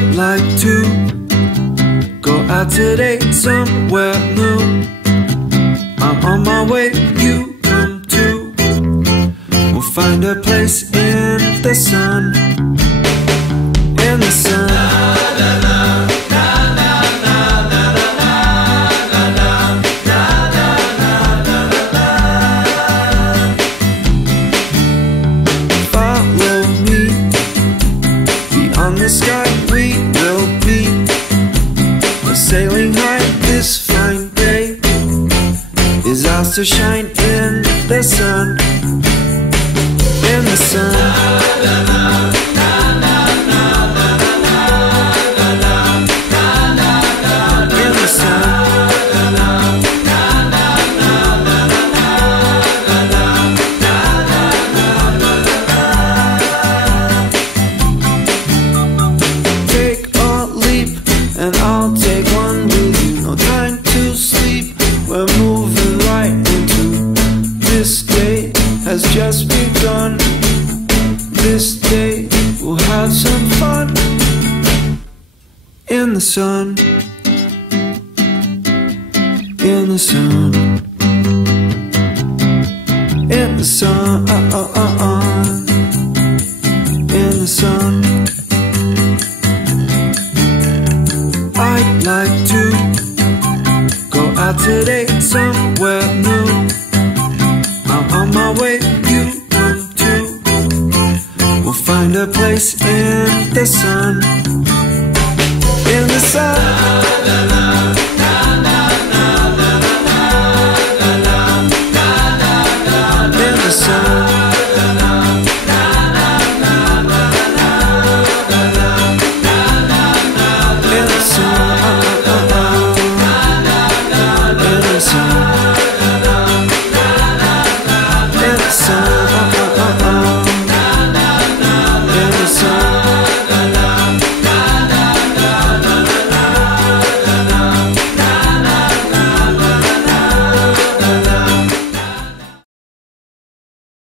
I'd like to go out today somewhere new. I'm on my way, you come too. We'll find a place in the sun. In the sun. Follow me. Beyond the sky we will be. We're sailing high this fine day. Is ours to shine in the sun. In the sun. Just begun. This day we'll have some fun. In the sun. In the sun. In the sun. In the sun. I'd like to go out today somewhere new. I'm on my way, you come too. We'll find a place in the sun.